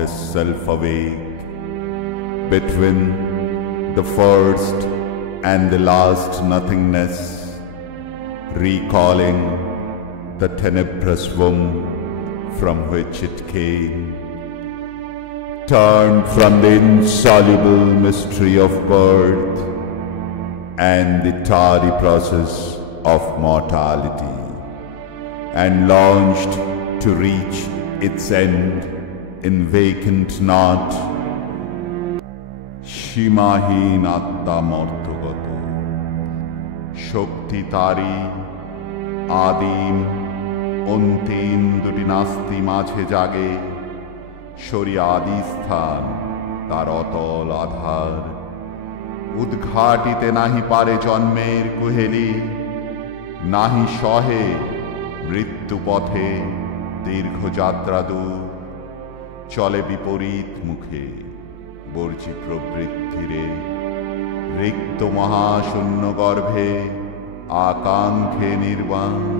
formless self awake, between the first and the last nothingness, recalling the tenebrous womb from which it came, turned from the insoluble mystery of birth and the tardy process of mortality, and launched to reach its end in vacant naught, সীমাহীন আত্মা মর্তগত। শক্তি তারি আদিম অন্তিম দুটি নাস্তি মাঝে জাগে, সরি আদি স্থান তার অতল আধার, উদ্ঘাটিতে নাহি পারে জন্মের কুহেলি, নাহি সহে মৃত্যু পথে দীর্ঘ যাত্রা দূর, চলে বিপরীত মুখে বর্জি প্রবৃত্তিরে, রিক্ত মহাশূন্য গর্ভে আকাঙ্ক্ষে নির্বাণ।